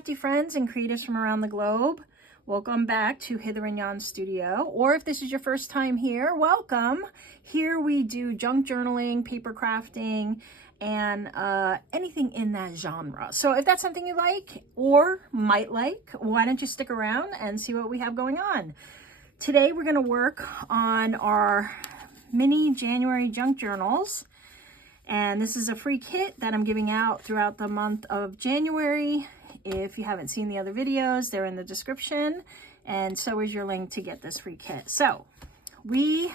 crafty friends and creatives from around the globe. Welcome back to Hither and Yon Studio, or if this is your first time here, welcome. Here we do junk journaling, paper crafting, and anything in that genre. So if that's something you like or might like, why don't you stick around and see what we have going on. Today we're going to work on our mini January junk journals. And this is a free kit that I'm giving out throughout the month of January. If you haven't seen the other videos, they're in the description. And so is your link to get this free kit. So we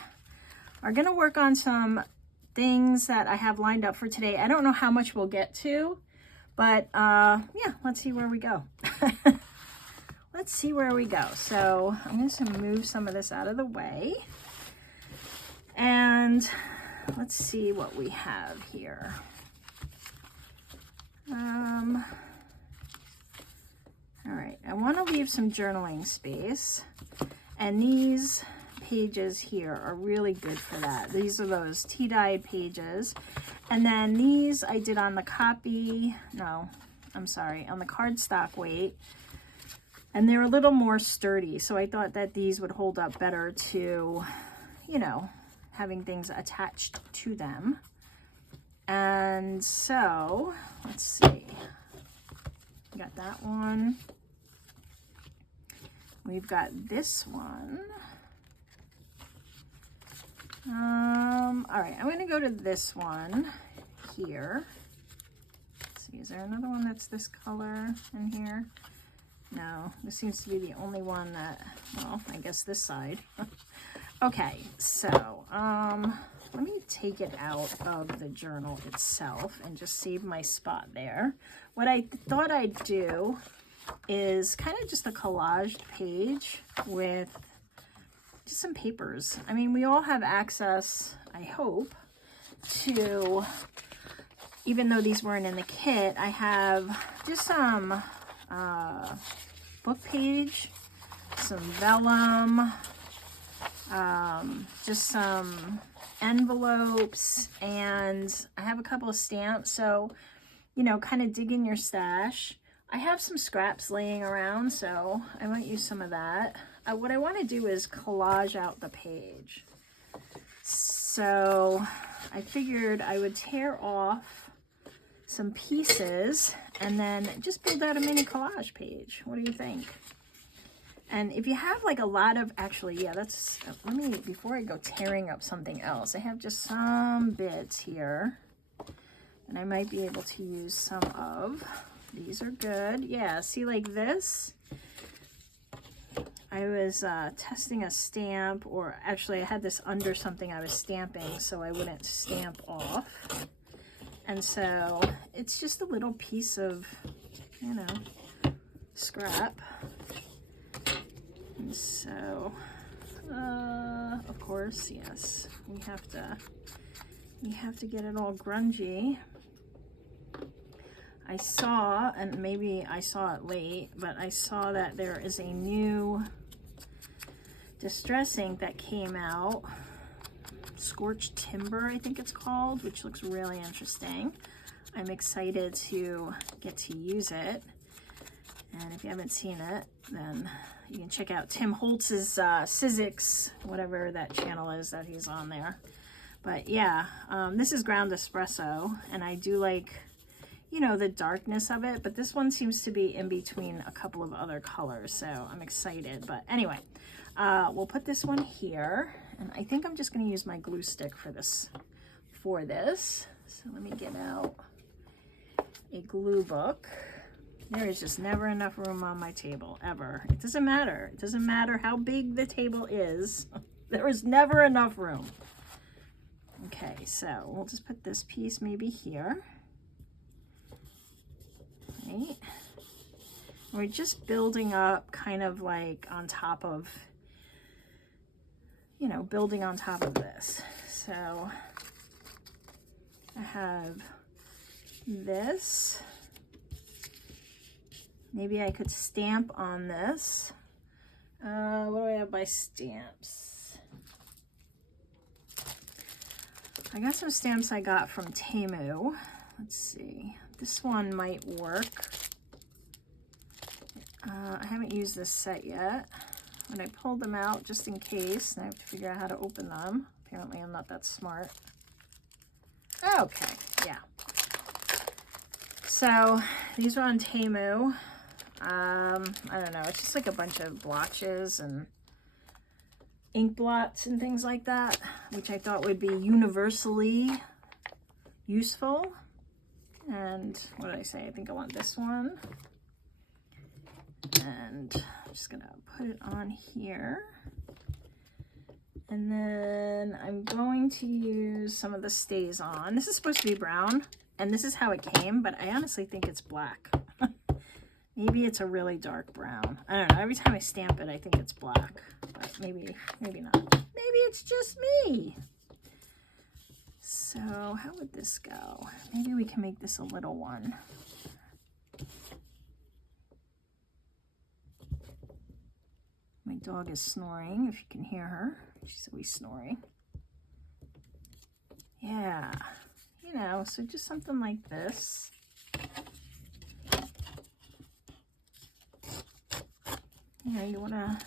are going to work on some things that I have lined up for today. I don't know how much we'll get to, but yeah, let's see where we go. Let's see where we go. So I'm going to move some of this out of the way. And let's see what we have here. All right, I want to leave some journaling space, and these pages here are really good for that. These are those tea-dyed pages, and then these I did on the on the cardstock weight, and they're a little more sturdy, so I thought that these would hold up better to, you know, having things attached to them. And so let's see, got that one, we've got this one. All right, I'm going to go to this one here. Let's see, is there another one that's this color in here? No, this seems to be the only one that, well, I guess this side. Okay, so let me take it out of the journal itself and just save my spot there. What I thought I'd do is kind of just a collaged page with just some papers. I mean, we all have access, I hope, to, even though these weren't in the kit, I have just some book page, some vellum, just some envelopes, and I have a couple of stamps. So, you know, kind of dig in your stash. I have some scraps laying around, so I might use some of that. What I want to do is collage out the page. So I figured I would tear off some pieces and then just build out a mini collage page. What do you think? And if you have like a lot of, actually, yeah, that's, let me, before I go tearing up something else, I have just some bits here, and I might be able to use some of. These are good. Yeah, see, like this, I was testing a stamp, or actually I had this under something I was stamping so I wouldn't stamp off. And so it's just a little piece of, you know, scrap. And so, of course, yes, we have to get it all grungy. I saw, and maybe I saw it late, but I saw that there is a new distress ink that came out, Scorched Timber, I think it's called, which looks really interesting. I'm excited to get to use it. And if you haven't seen it, then you can check out Tim Holtz's Sizzix, whatever that channel is that he's on there. But yeah, this is ground espresso, and I do like, you know, the darkness of it, but this one seems to be in between a couple of other colors, so I'm excited. But anyway, we'll put this one here, and I think I'm just going to use my glue stick for this. So let me get out a glue book. There is just never enough room on my table, ever. It doesn't matter. It doesn't matter how big the table is. There is never enough room. Okay, so we'll just put this piece maybe here. Right. We're just building up kind of like on top of, you know, building on top of this. So I have this. Maybe I could stamp on this. What do I have by stamps? I got some stamps I got from Temu. Let's see. This one might work. I haven't used this set yet, but I pulled them out just in case, and I have to figure out how to open them. Apparently I'm not that smart. Okay, yeah. So these are on Temu. I don't know, it's just like a bunch of blotches and ink blots and things like that, which I thought would be universally useful. And what did I say? I think I want this one. And I'm just gonna put it on here. And then I'm going to use some of the Stays On. This is supposed to be brown, and this is how it came, but I honestly think it's black. Maybe it's a really dark brown. I don't know. Every time I stamp it, I think it's black, but maybe not. Maybe it's just me. So how would this go? Maybe we can make this a little one. My dog is snoring, if you can hear her. She's always snoring. Yeah, you know, so just something like this. You know, you wanna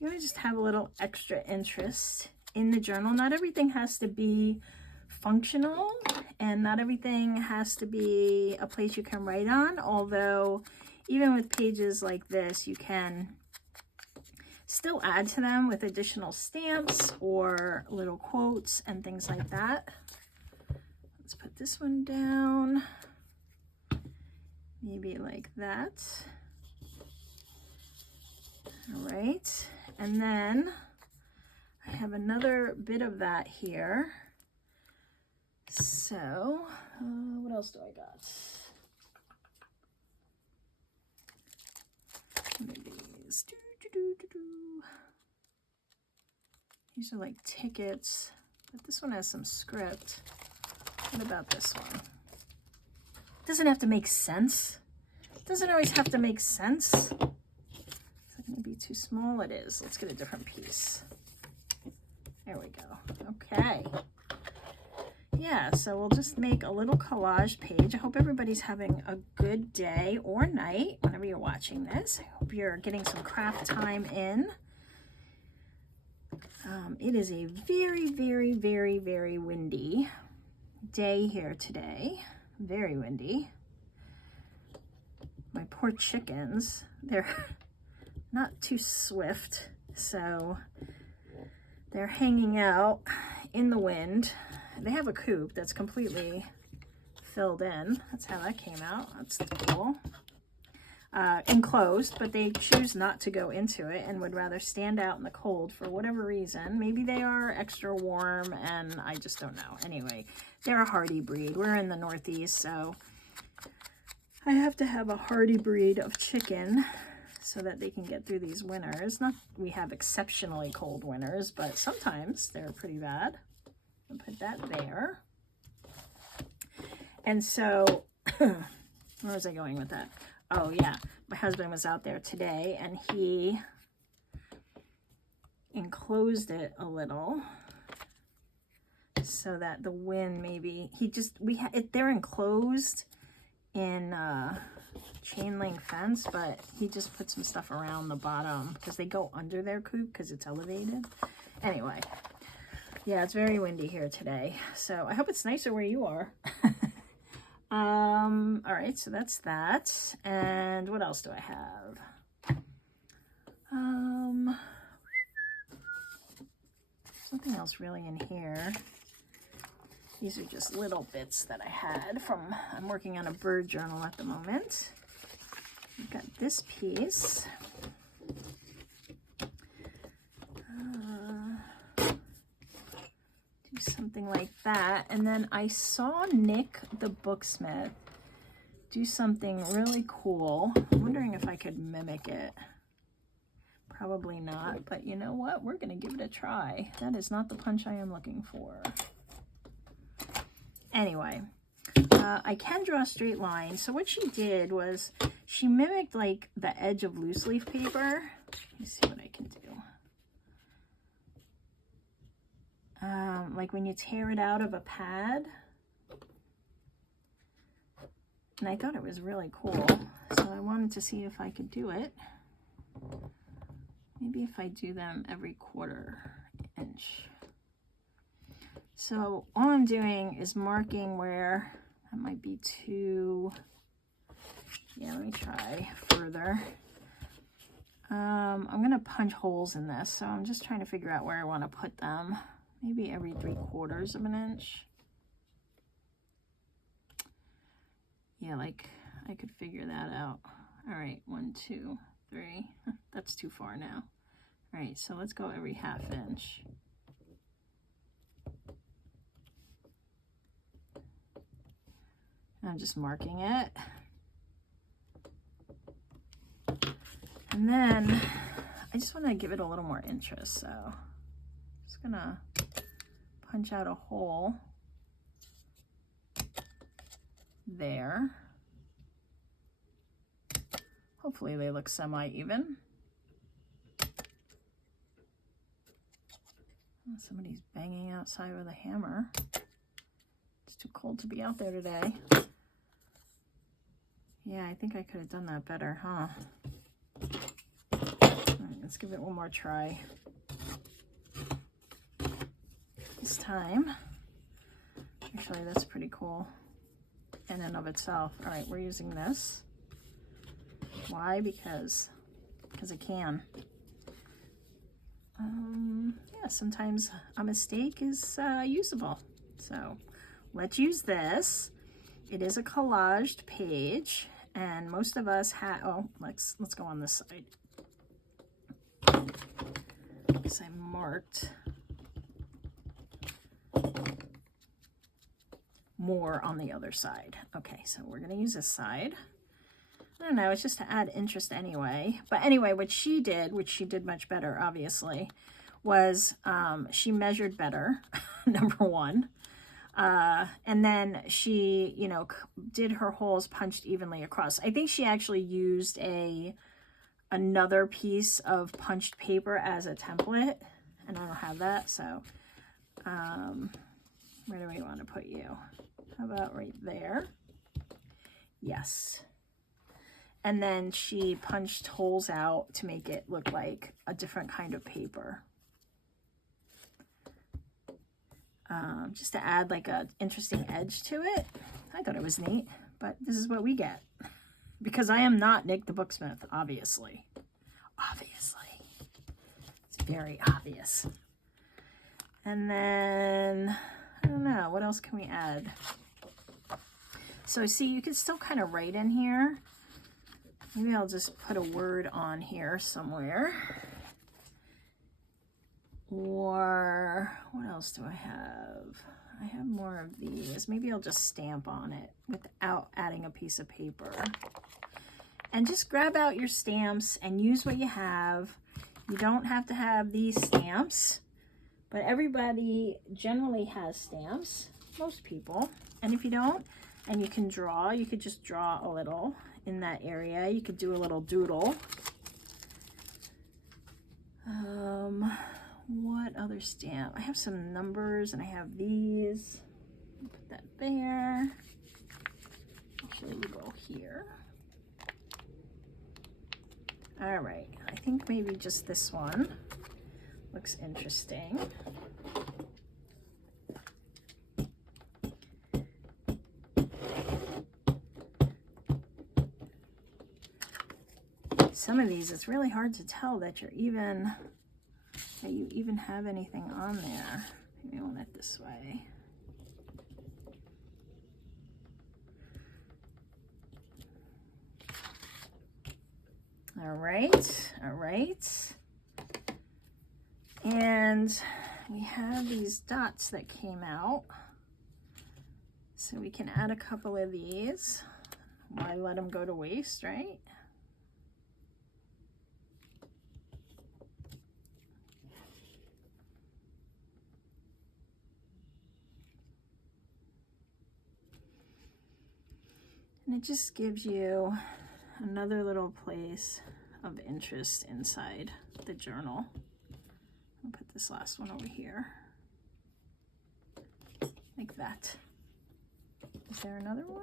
just have a little extra interest in the journal. Not everything has to be functional, and not everything has to be a place you can write on, although even with pages like this, you can still add to them with additional stamps or little quotes and things like that. Let's put this one down, maybe like that. All right, and then I have another bit of that here. So what else do I got? Maybe these. These are like tickets, but this one has some script. What about this one? Doesn't have to make sense. Doesn't always have to make sense. Is it going to be too small? It is. Let's get a different piece. There we go. Okay. Yeah, so we'll just make a little collage page. I hope everybody's having a good day or night whenever you're watching this. I hope you're getting some craft time in. It is a very, very, very, very windy day here today. Very windy. My poor chickens, they're not too swift, so they're hanging out in the wind. They have a coop that's completely filled in. That's how that came out. That's cool. Enclosed, but they choose not to go into it and would rather stand out in the cold for whatever reason. Maybe they are extra warm and I just don't know. Anyway, they're a hardy breed. We're in the Northeast, so I have to have a hardy breed of chicken so that they can get through these winters. Not we have exceptionally cold winters, but sometimes they're pretty bad. I'll put that there. And so, where was I going with that? Oh yeah, my husband was out there today and he enclosed it a little so that the wind maybe, they're enclosed in chain link fence, but he just put some stuff around the bottom because they go under their coop because it's elevated. Anyway, yeah, it's very windy here today, so I hope it's nicer where you are. All right, so that's that. And what else do I have? Something else really in here. These are just little bits that I had from, I'm working on a bird journal at the moment. I've got this piece. Do something like that. And then I saw Nick the Booksmith do something really cool. I'm wondering if I could mimic it. Probably not, but you know what? We're going to give it a try. That is not the punch I am looking for. Anyway, I can draw a straight line. So what she did was she mimicked like the edge of loose leaf paper. Let me see what I can do. Like when you tear it out of a pad. And I thought it was really cool, so I wanted to see if I could do it. Maybe if I do them every 1/4 inch. So all I'm doing is marking where that might be too, yeah, let me try further. I'm gonna punch holes in this, so I'm just trying to figure out where I want to put them. Maybe every 3/4 of an inch. Yeah, like I could figure that out. All right, 1, 2, 3. That's too far now. All right, so let's go every 1/2 inch. I'm just marking it. And then I just want to give it a little more interest, so I'm just gonna punch out a hole there. Hopefully they look semi-even. Oh, somebody's banging outside with a hammer. It's too cold to be out there today. Yeah, I think I could have done that better, huh? All right, let's give it one more try. This time, actually that's pretty cool in and of itself. All right, we're using this. Why? Because I can. Yeah, sometimes a mistake is usable. So let's use this. It is a collaged page, and most of us have, oh, let's go on this side. Because I marked more on the other side. Okay, so we're gonna use this side. I don't know, it's just to add interest anyway. But anyway, what she did, which she did much better, obviously, was she measured better, number one. And then she, you know, did her holes punched evenly across. I think she actually used another piece of punched paper as a template, and I don't have that, so where do we want to put you? How about right there? Yes. And then she punched holes out to make it look like a different kind of paper. Just to add like an interesting edge to it. I thought it was neat, but this is what we get. Because I am not Nick the Booksmith, obviously. Obviously. It's very obvious. And then, I don't know, what else can we add? So see, you can still kind of write in here. Maybe I'll just put a word on here somewhere. Or what else do I have? I have more of these. Maybe I'll just stamp on it without adding a piece of paper. And just grab out your stamps and use what you have. You don't have to have these stamps, but everybody generally has stamps, most people. And if you don't, and you can draw, you could just draw a little in that area. You could do a little doodle. What other stamp? I have some numbers and I have these. Put that there. Actually, we go here. All right, I think maybe just this one looks interesting. Some of these, it's really hard to tell that you even have anything on there. Maybe I want it this way. All right, all right. And we have these dots that came out. So we can add a couple of these. Why let them go to waste, right? And it just gives you another little place of interest inside the journal. I'll put this last one over here, like that. Is there another one?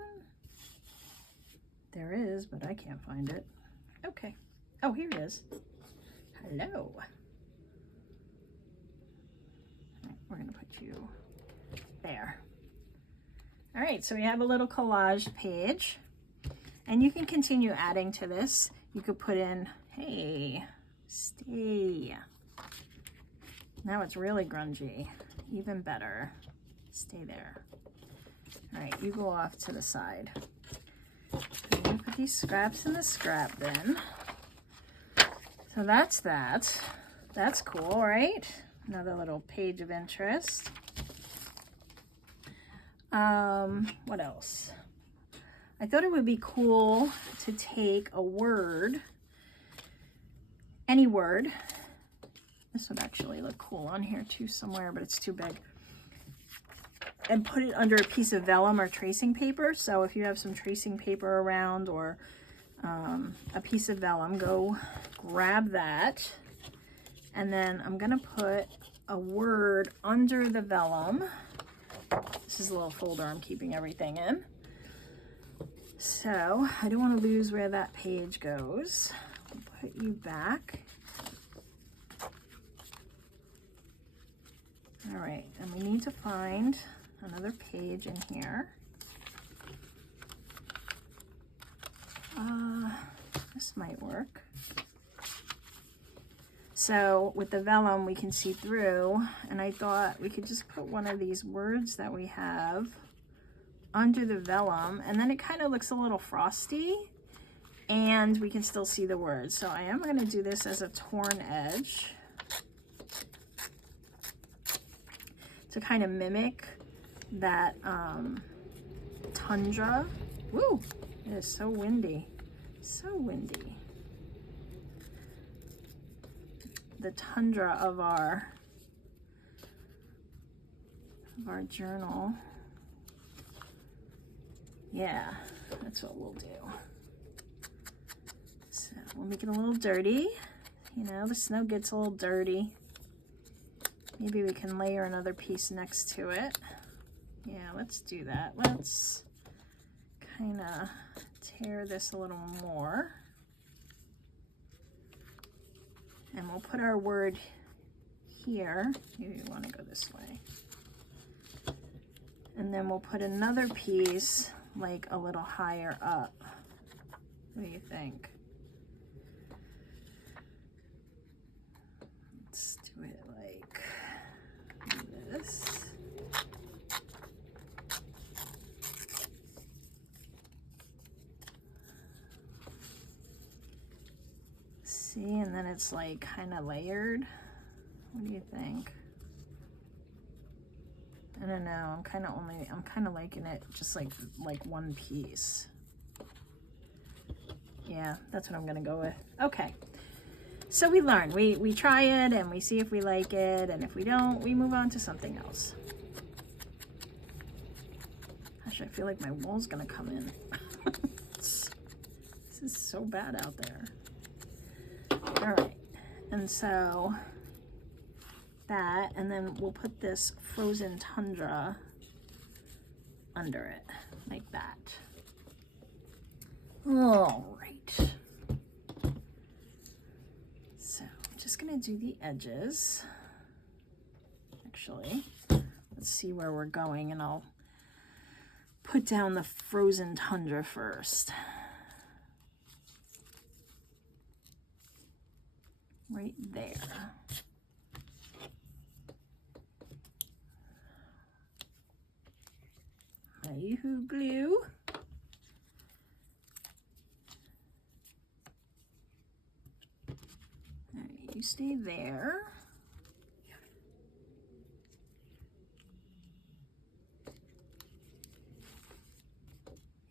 There is, but I can't find it. Okay. Oh, here it is. Hello. We're going to put you there. All right, so we have a little collage page, and you can continue adding to this. You could put in, hey, stay. Now it's really grungy. Even better. Stay there. All right, you go off to the side. I'm going to put these scraps in the scrap bin. So that's that. That's cool, right? Another little page of interest. What else? I thought it would be cool to take a word, any word. This would actually look cool on here too somewhere, but it's too big. And put it under a piece of vellum or tracing paper. So if you have some tracing paper around or a piece of vellum, go grab that. And then I'm gonna put a word under the vellum. This is a little folder I'm keeping everything in. So I don't want to lose where that page goes. I'll put you back. All right, and we need to find another page in here. This might work. So with the vellum, we can see through, and I thought we could just put one of these words that we have under the vellum, and then it kind of looks a little frosty, and we can still see the words. So I am going to do this as a torn edge to kind of mimic that tundra. Woo! It is so windy. So windy. The tundra of our journal. Yeah, that's what we'll do. So we'll make it a little dirty. You know, the snow gets a little dirty. Maybe we can layer another piece next to it. Yeah, let's do that. Let's kind of tear this a little more. And we'll put our word here. Maybe we want to go this way. And then we'll put another piece like a little higher up. What do you think? Let's do it like this. See, and then it's like kind of layered. What do you think? I don't know. I'm kind of liking it just like one piece. Yeah, that's what I'm gonna go with. Okay. So we learn. We try it and we see if we like it, and if we don't, we move on to something else. Gosh, I feel like my wool's gonna come in. This is so bad out there. All right, and so that, and then we'll put this frozen tundra under it, like that. All right. So I'm just gonna do the edges. Actually, let's see where we're going, and I'll put down the frozen tundra first. Right there. My Yoo-hoo glue. All right, you stay there.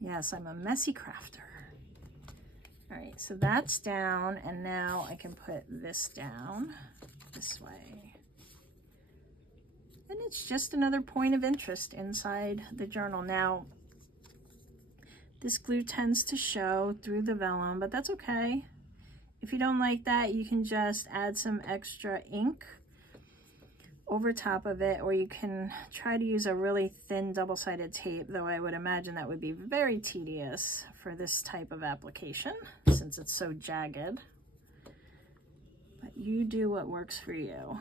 Yes, I'm a messy crafter. All right, so that's down, and now I can put this down this way. And it's just another point of interest inside the journal. Now, this glue tends to show through the vellum, but that's okay. If you don't like that, you can just add some extra ink over top of it, or you can try to use a really thin double-sided tape, though I would imagine that would be very tedious for this type of application since it's so jagged. But you do what works for you.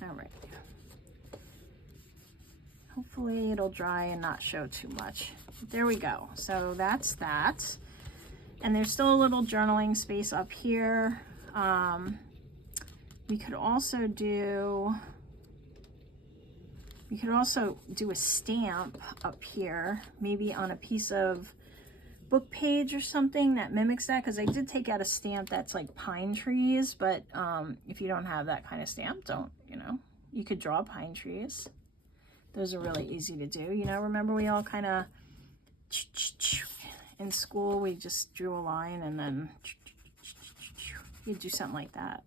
All right. Hopefully it'll dry and not show too much. There we go. So that's that. And there's still a little journaling space up here. We could also do a stamp up here, maybe on a piece of book page or something that mimics that, because I did take out a stamp that's like pine trees, but if you don't have that kind of stamp, you could draw pine trees. Those are really easy to do. Remember we all kind of, in school, we just drew a line and then you do something like that,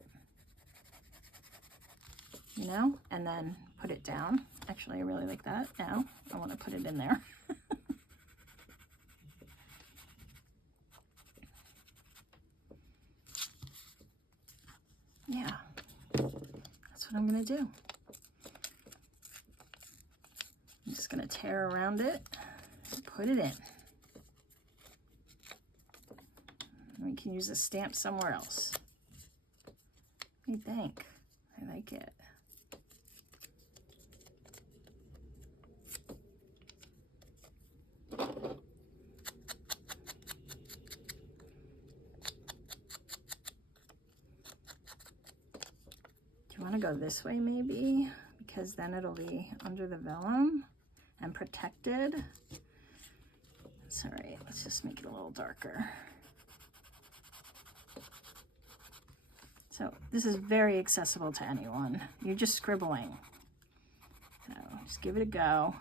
and then put it down. Actually, I really like that. Now I want to put it in there. Yeah, that's what I'm going to do. I'm just going to tear around it and put it in. We can use a stamp somewhere else. What do you think? I like it. Do you want to go this way maybe? Because then it'll be under the vellum and protected. That's all right. Let's just make it a little darker. So this is very accessible to anyone. You're just scribbling. So just give it a go.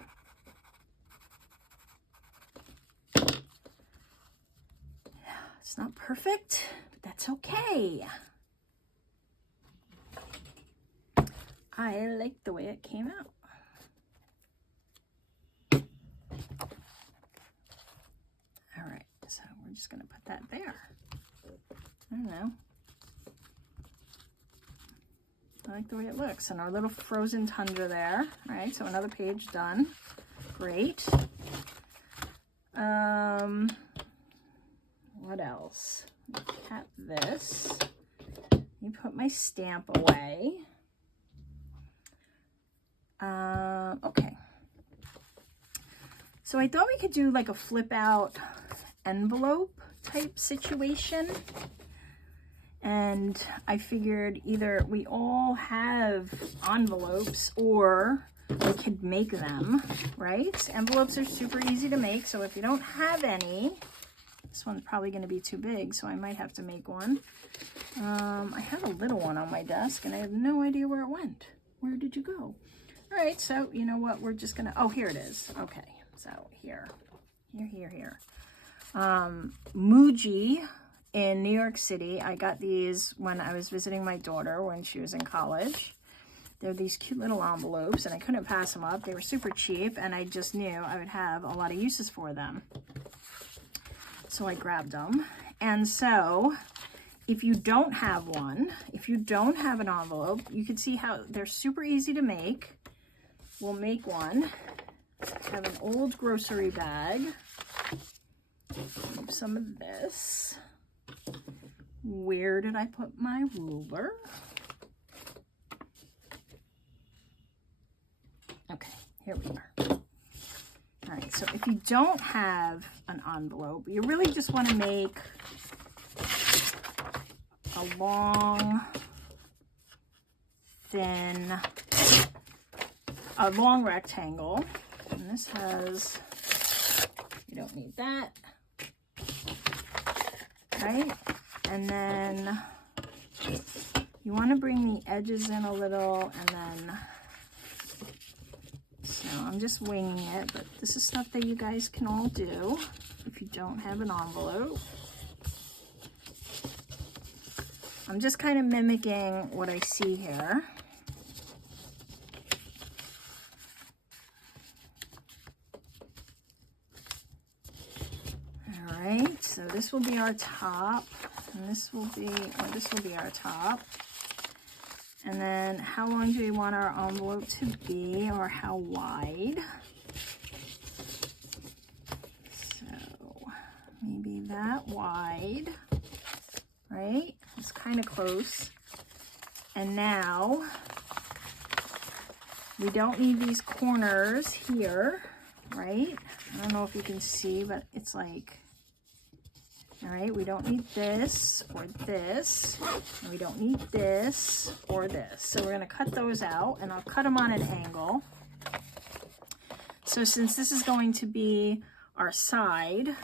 It's not perfect, but that's okay. I like the way it came out. All right, so we're just gonna put that there. I don't know. I like the way it looks. And our little frozen tundra there. All right, so another page done. Great. What else? Cap this. Let me put my stamp away. Okay. So I thought we could do like a flip out envelope type situation. And I figured either we all have envelopes or we could make them, right? Envelopes are super easy to make. So if you don't have any, this one's probably going to be too big, so I might have to make one. I have a little one on my desk and I have no idea where it went. Where did you go? All right, so you know what? We're just going to, oh, here it is. Okay, so here. Muji in New York City. I got these when I was visiting my daughter when she was in college. They're these cute little envelopes and I couldn't pass them up. They were super cheap and I just knew I would have a lot of uses for them. So I grabbed them. And so if you don't have one, if you don't have an envelope, you can see how they're super easy to make. We'll make one. I have an old grocery bag. Some of this. Where did I put my ruler? Okay, here we are. All right, so if you don't have an envelope, you really just want to make a long, thin, a long rectangle. And this has, you don't need that, right? And then you want to bring the edges in a little, and then, so I'm just winging it, but this is stuff that you guys can all do if you don't have an envelope. I'm just kind of mimicking what I see here. All right, so this will be our top. And this will be our top. And then how long do we want our envelope to be, or how wide? So maybe that wide, right? It's kind of close. And now we don't need these corners here, right? I don't know if you can see, but it's like, all right, we don't need this or this, and we don't need this or this. So we're gonna cut those out, and I'll cut them on an angle. So since this is going to be our side,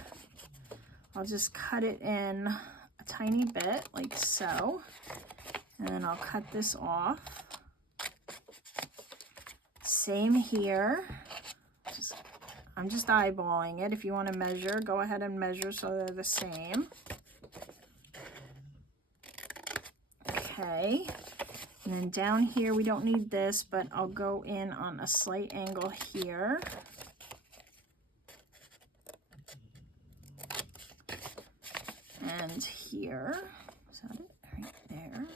I'll just cut it in a tiny bit, like so. And then I'll cut this off. Same here. I'm just eyeballing it. If you want to measure, go ahead and measure so they're the same. Okay. And then down here, we don't need this, but I'll go in on a slight angle here. And here. Is that it? Right there.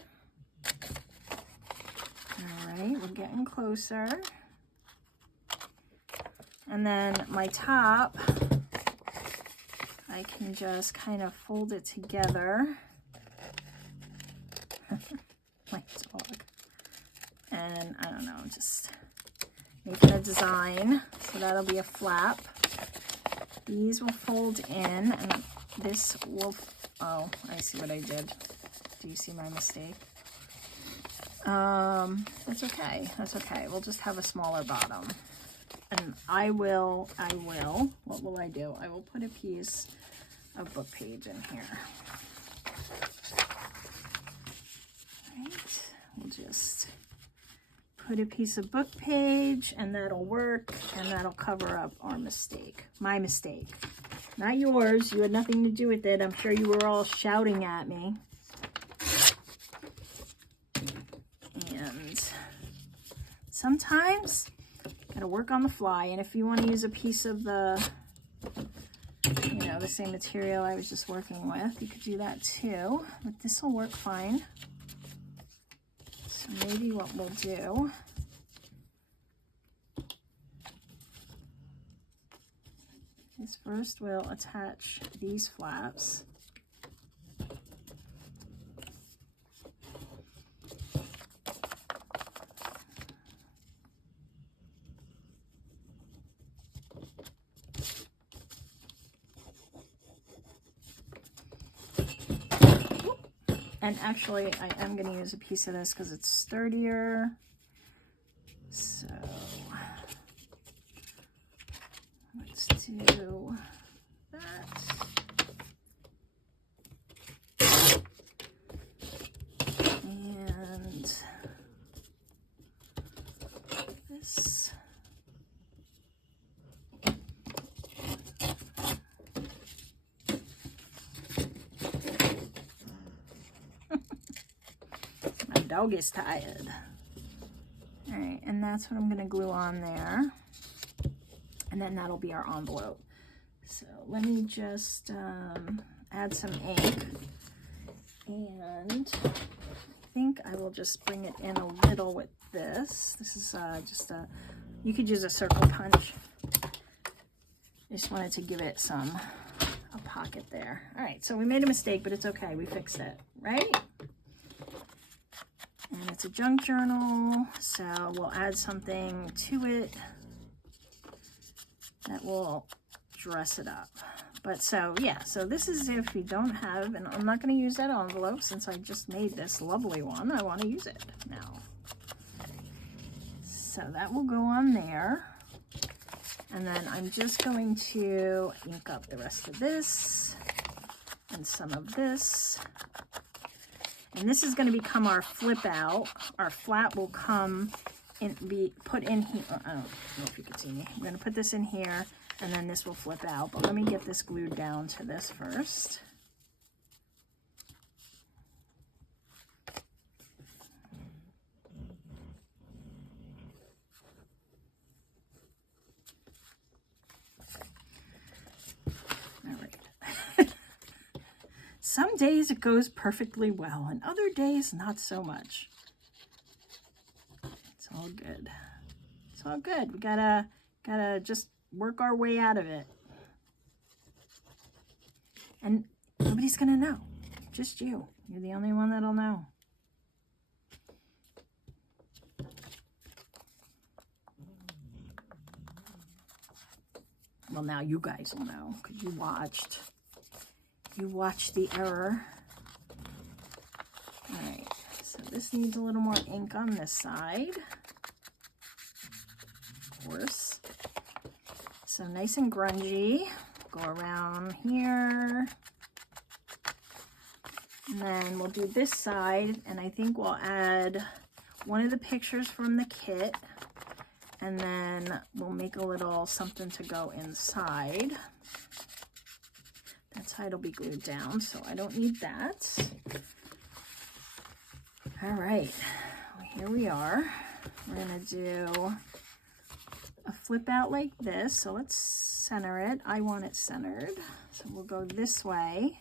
All right, we're getting closer. And then my top, I can just kind of fold it together. My dog. And I don't know, just making a design. So that'll be a flap. These will fold in, and this will, oh, I see what I did. Do you see my mistake? That's okay. That's okay. We'll just have a smaller bottom. And I will, what will I do? I will put a piece of book page in here. Right. We'll just put a piece of book page, and that'll work, and that'll cover up our mistake. My mistake. Not yours. You had nothing to do with it. I'm sure you were all shouting at me. And sometimes gotta work on the fly. And if you want to use a piece of the, you know, the same material I was just working with, you could do that too. But this will work fine. So maybe what we'll do is first we'll attach these flaps. And actually, I am going to use a piece of this because it's sturdier. So let's do that. And this. Dog is tired. All right, and that's what I'm going to glue on there. And then that'll be our envelope. So let me just add some ink. And I think I will just bring it in a little with this. This is just a, you could use a circle punch. I just wanted to give it a pocket there. All right, so we made a mistake, but it's okay. We fixed it, right? And it's a junk journal, so we'll add something to it that will dress it up. But so, yeah, so this is if you don't have, and I'm not going to use that envelope since I just made this lovely one. I want to use it now. So that will go on there. And then I'm just going to ink up the rest of this and some of this. And this is going to become our flip out. Our flat will come and be put in here. I don't know if you can see me. I'm going to put this in here, and then this will flip out. But let me get this glued down to this first. Some days it goes perfectly well, and other days not so much. It's all good. It's all good. We gotta just work our way out of it. And nobody's gonna know. Just you. You're the only one that'll know. Well, now you guys will know because you watched. You watched the error. All right, so this needs a little more ink on this side. Of course. So nice and grungy. Go around here. And then we'll do this side, and I think we'll add one of the pictures from the kit, and then we'll make a little something to go inside. That side will be glued down, so I don't need that. All right, well, here we are. We're gonna do a flip out like this, so let's center it. I want it centered, so we'll go this way.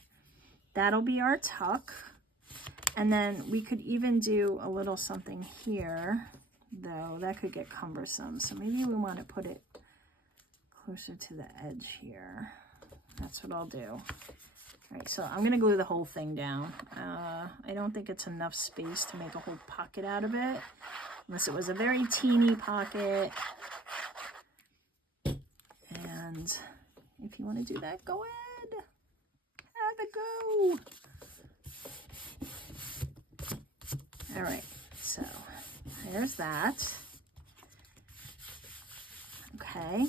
That'll be our tuck. And then we could even do a little something here, though that could get cumbersome. So maybe we want to put it closer to the edge here. That's what I'll do. All right, so I'm gonna glue the whole thing down. I don't think it's enough space to make a whole pocket out of it, unless it was a very teeny pocket. And if you want to do that, go ahead. Have a go. All right, so there's that. Okay,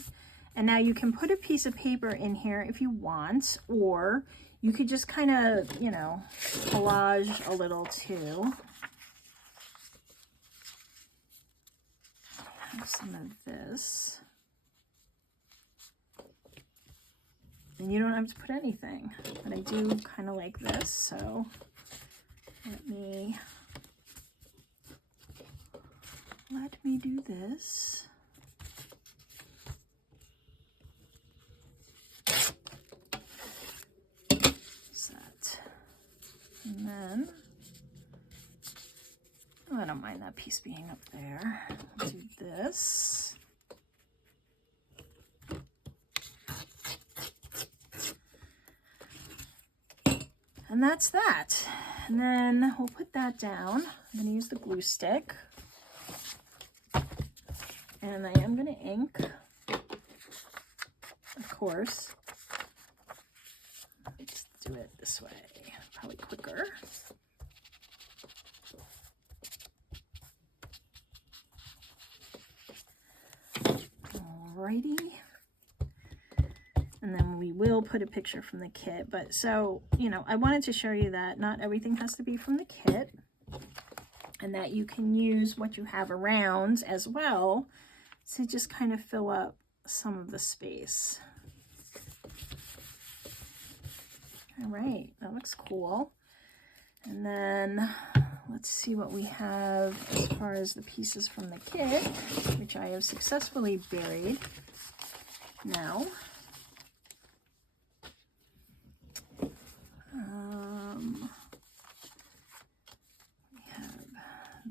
and now you can put a piece of paper in here if you want, or you could just kind of, you know, collage a little too. Have some of this. And you don't have to put anything, but I do kind of like this, so let me do this. Set. And then, oh, I don't mind that piece being up there. I'll do this. And that's that. And then we'll put that down. I'm going to use the glue stick. And I am going to ink, of course. Let's do it this way, probably quicker. Alrighty. And then we will put a picture from the kit. But so, you know, I wanted to show you that not everything has to be from the kit, and that you can use what you have around as well to just kind of fill up some of the space. All right, that looks cool. And then let's see what we have as far as the pieces from the kit, which I have successfully buried now. We have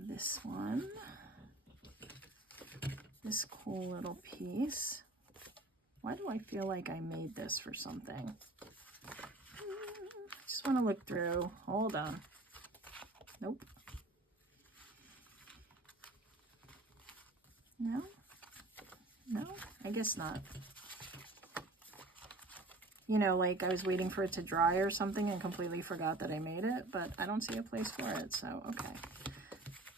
this one, this cool little piece. Why do I feel like I made this for something? I just want to look through. Hold on. Nope. No? No? I guess not. You know, like I was waiting for it to dry or something and completely forgot that I made it, but I don't see a place for it, so okay.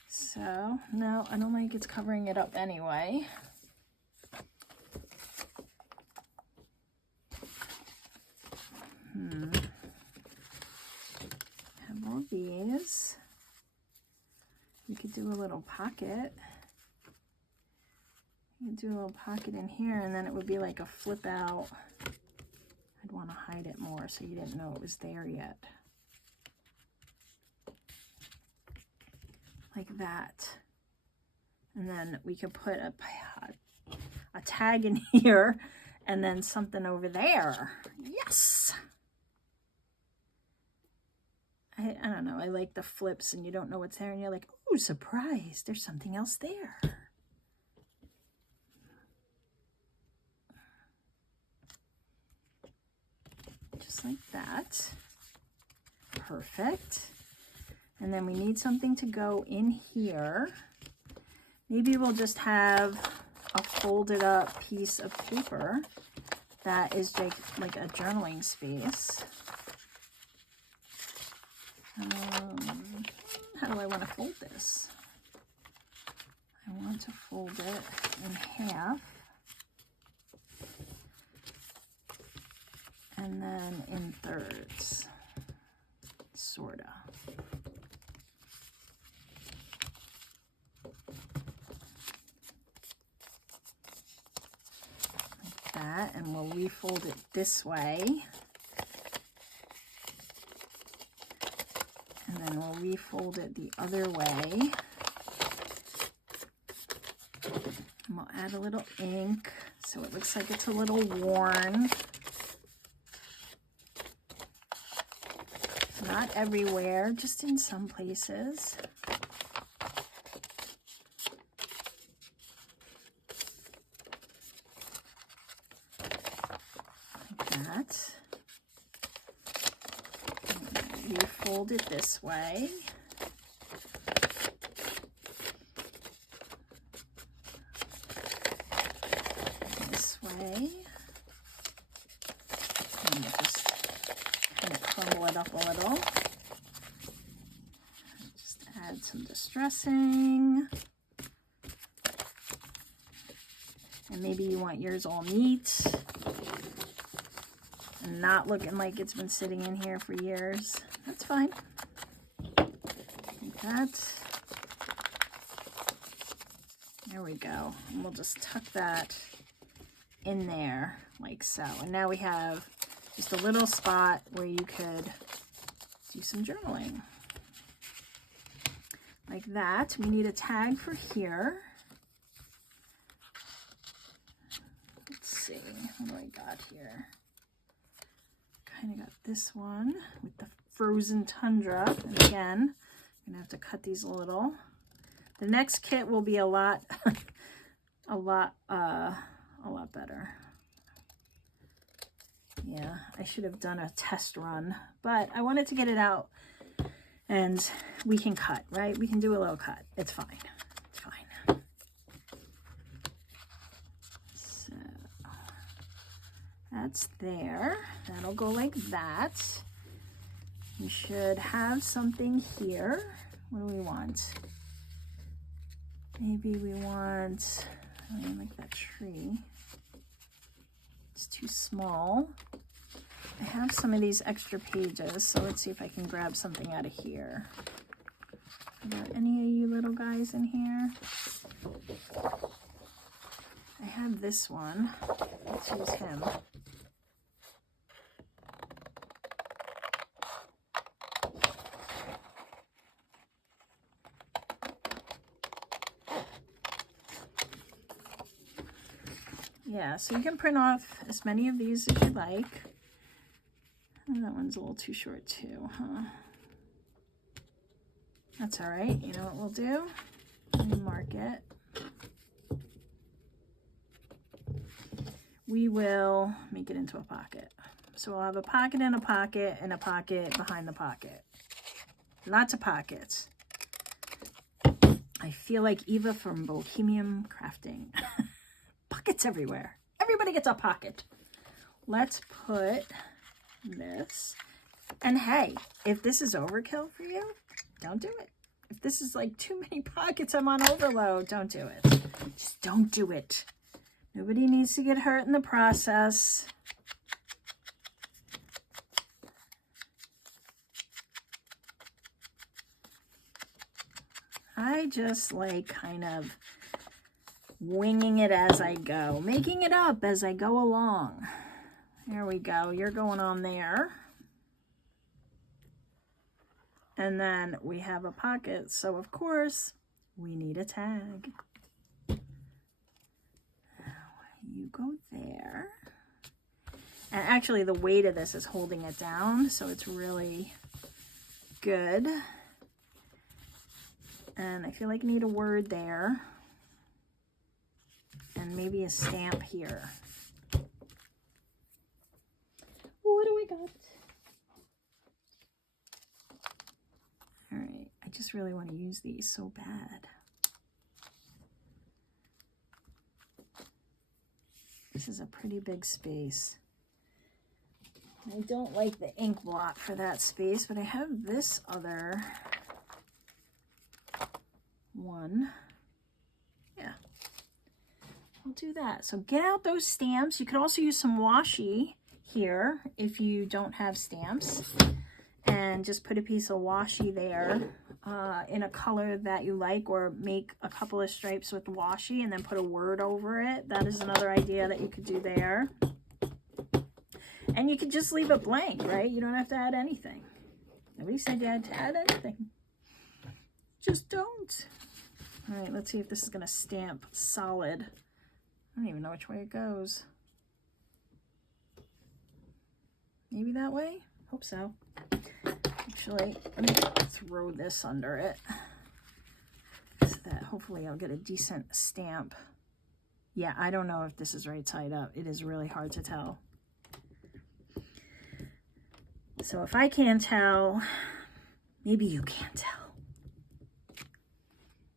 So, no, I don't think it's covering it up anyway. Have all these. You could do a little pocket. You could do a little pocket in here, and then it would be like a flip out. I'd want to hide it more so you didn't know it was there yet. Like that. And then we could put a tag in here and then something over there. Yes! I don't know, I like the flips and you don't know what's there and you're like, oh, surprise, there's something else there. Just like that. Perfect. And then we need something to go in here. Maybe we'll just have a folded up piece of paper that is like a journaling space. How do I want to fold this? I want to fold it in half and then in thirds, sorta. Like that, and we'll refold it this way. And then we'll refold it the other way. And we'll add a little ink so it looks like it's a little worn. Not everywhere, just in some places. Like that. And refold it this way. This way. And we'll just kind of crumble it up a little. Just add some distressing. And maybe you want yours all neat and not looking like it's been sitting in here for years. That's fine. Like that. There we go. And we'll just tuck that in there like so. And now we have just a little spot where you could do some journaling. Like that. We need a tag for here. Let's see, what do I got here? Kind of got this one with the frozen tundra. And again, I'm gonna have to cut these a little. The next kit will be a lot, a lot better. Yeah, I should have done a test run, but I wanted to get it out and we can cut, right? We can do a little cut. It's fine. It's fine. So that's there. That'll go like that. We should have something here. What do we want? Maybe we want, I like that tree. It's too small. I have some of these extra pages, so let's see if I can grab something out of here. Are there any of you little guys in here? I have this one. Let's use him. Yeah, so you can print off as many of these as you like. And that one's a little too short too, huh? That's all right. You know what we'll do? Let me mark it. We will make it into a pocket. So we'll have a pocket and a pocket and a pocket behind the pocket. Lots of pockets. I feel like Eva from Bohemian Crafting. Pockets everywhere. Everybody gets a pocket. Let's put this. And hey, if this is overkill for you, don't do it. If this is like too many pockets, I'm on overload, don't do it. Just don't do it. Nobody needs to get hurt in the process. I just like kind of winging it as I go, making it up as I go along. There we go. You're going on there. And then we have a pocket, so of course we need a tag. You go there. And actually the weight of this is holding it down, so it's really good. And I feel like I need a word there. And maybe a stamp here. What do we got? All right, I just really want to use these so bad. This is a pretty big space. I don't like the ink blot for that space, but I have this other one. Yeah, I'll do that. So get out those stamps. You could also use some washi here if you don't have stamps, and just put a piece of washi there in a color that you like, or make a couple of stripes with washi and then put a word over it. That is another idea that you could do there. And you could just leave it blank, right? You don't have to add anything. Nobody said you had to add anything. Just don't. All right, let's see if this is gonna stamp solid. I don't even know which way it goes. Maybe that way? Hope so. Actually, let me throw this under it so that hopefully I'll get a decent stamp. Yeah, I don't know if this is right side up. It is really hard to tell. So if I can't tell, maybe you can't tell.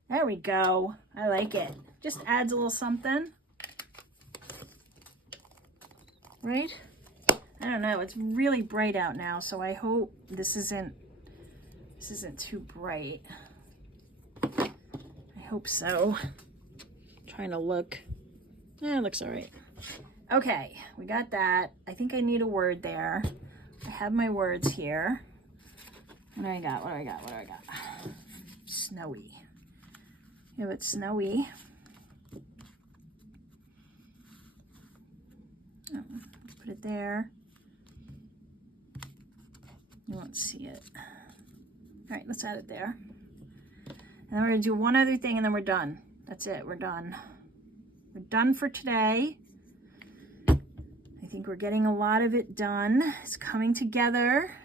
There we go. I like it. Just adds a little something. Right? I don't know. It's really bright out now, so I hope this isn't too bright. I hope so. I'm trying to look. Yeah, it looks all right. Okay, we got that. I think I need a word there. I have my words here. What do I got? What do I got? What do I got? Snowy. Yeah, it's snowy. Oh, let's put it there. You won't see it. All right, let's add it there. And then we're gonna do one other thing and then we're done. That's it, we're done. We're done for today. I think we're getting a lot of it done. It's coming together.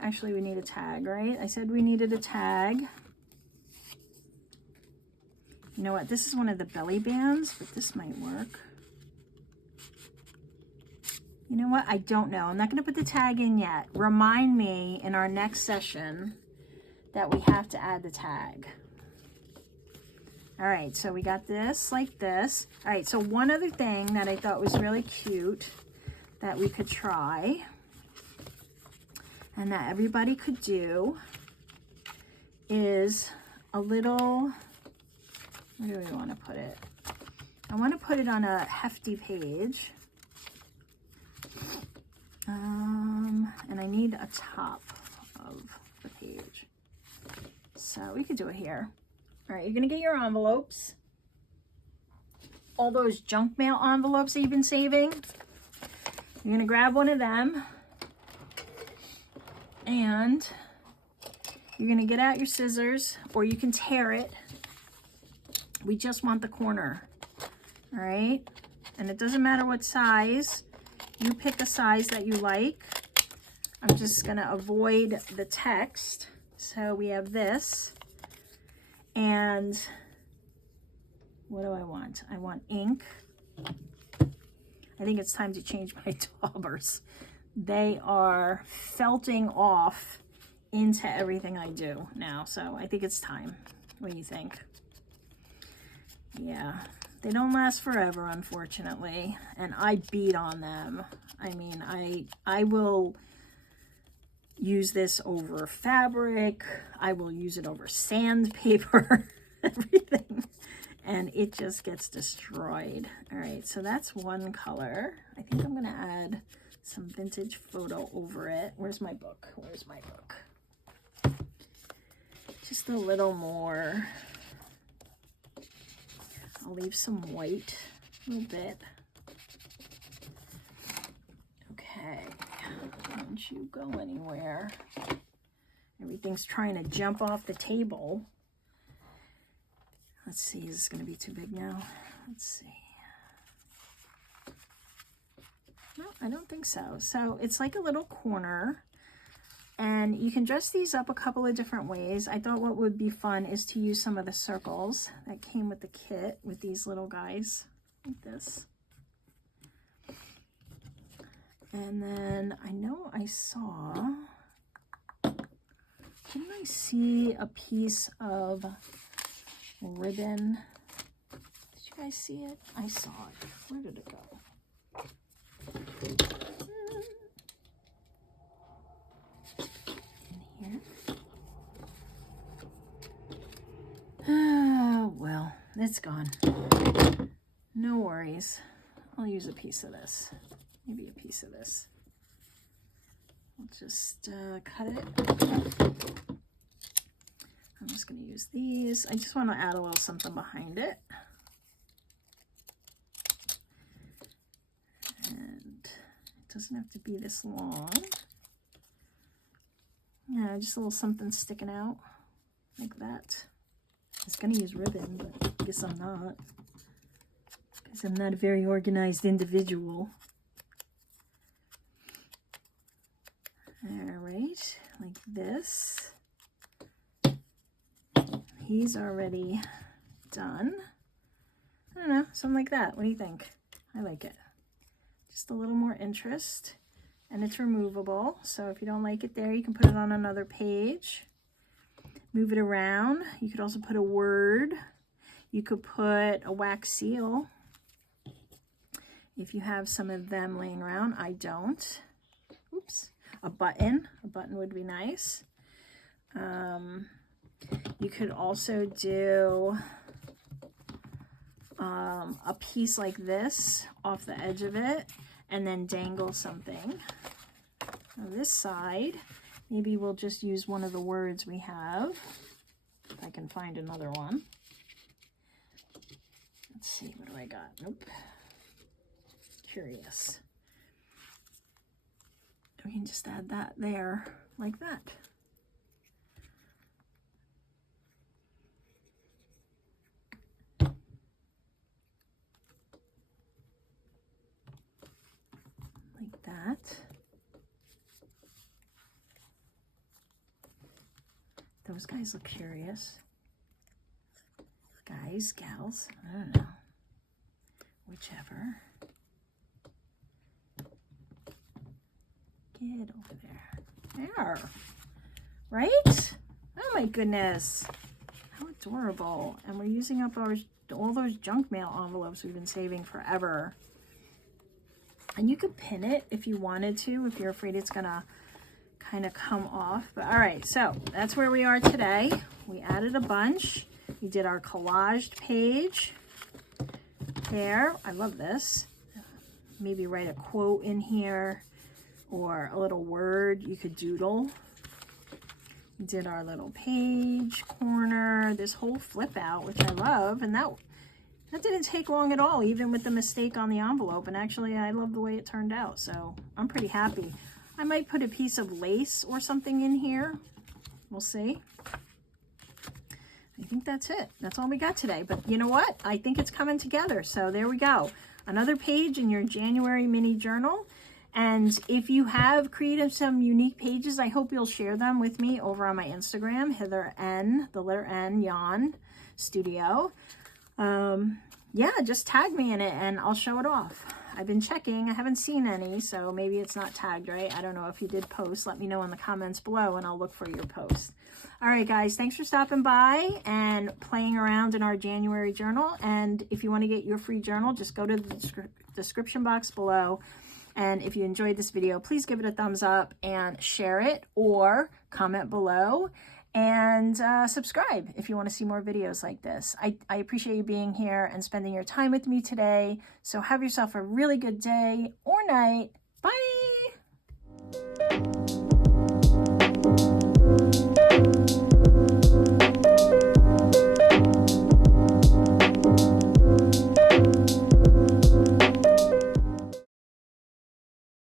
Actually, we need a tag, right? I said we needed a tag. You know what? This is one of the belly bands, but this might work. You know what? I don't know. I'm not going to put the tag in yet. Remind me in our next session that we have to add the tag. All right, so we got this like this. All right, so one other thing that I thought was really cute that we could try and that everybody could do is a little, where do we want to put it? I want to put it on a hefty page. And I need a top of the page. So we could do it here. All right, you're gonna get your envelopes. All those junk mail envelopes that you've been saving. You're gonna grab one of them and you're gonna get out your scissors, or you can tear it. We just want the corner, all right? And it doesn't matter what size. You pick a size that you like. I'm just gonna avoid the text. So we have this. And what do I want? I want ink. I think it's time to change my daubers. They are felting off into everything I do now. So I think it's time. What do you think? Yeah, they don't last forever, unfortunately. And I beat on them. I mean, I will use this over fabric. I will use it over sandpaper, everything. And it just gets destroyed. All right, so that's one color. I think I'm gonna add some vintage photo over it. Where's my book? Where's my book? Just a little more. I'll leave some white, a little bit. Okay, don't you go anywhere. Everything's trying to jump off the table. Let's see, is this gonna be too big now? Let's see. No, I don't think so. So it's like a little corner, and you can dress these up a couple of different ways. I thought what would be fun is to use some of the circles that came with the kit with these little guys like this. And then I know I saw, didn't I see a piece of ribbon? Did you guys see it? I saw it. Where did it go? In here. Oh, well, it's gone. No worries. I'll use a piece of this. Maybe a piece of this. I'll just cut it. I'm just going to use these. I just want to add a little something behind it. And it doesn't have to be this long. Yeah, just a little something sticking out like that. I was going to use ribbon, but I guess I'm not. Because I'm not a very organized individual. All right, like this. He's already done. I don't know, something like that. What do you think? I like it. Just a little more interest. And it's removable, so if you don't like it there, you can put it on another page. Move it around. You could also put a word. You could put a wax seal. If you have some of them laying around, I don't. Oops. A button would be nice. You could also do a piece like this off the edge of it and then dangle something. On this side, maybe we'll just use one of the words we have. If I can find another one. Let's see, what do I got? Nope. Curious. We can just add that there, like that. Like that. Those guys look curious. Guys, gals, I don't know. Whichever. Get over there. There. Right? Oh my goodness. How adorable. And we're using up all those junk mail envelopes we've been saving forever. And you could pin it if you wanted to, if you're afraid it's gonna kind of come off. But all right, so that's where we are today. We added a bunch. We did our collaged page there. I love this. Maybe write a quote in here or a little word you could doodle. We did our little page corner, this whole flip out, which I love. And that didn't take long at all, even with the mistake on the envelope. And actually, I love the way it turned out. So I'm pretty happy. I might put a piece of lace or something in here. We'll see. I think that's it. That's all we got today. But you know what? I think it's coming together. So there we go. Another page in your January mini journal. And if you have created some unique pages, I hope you'll share them with me over on my Instagram, Hither N, the letter N, Yawn Studio. Yeah, just tag me in it and I'll show it off. I've been checking. I haven't seen any, so maybe it's not tagged right. I don't know if you did post. Let me know in the comments below and I'll look for your post. All right, guys, thanks for stopping by and playing around in our January journal. And if you want to get your free journal, just go to the description box below. And if you enjoyed this video, please give it a thumbs up and share it or comment below and subscribe if you want to see more videos like this. I appreciate you being here and spending your time with me today. So have yourself a really good day or night. Bye.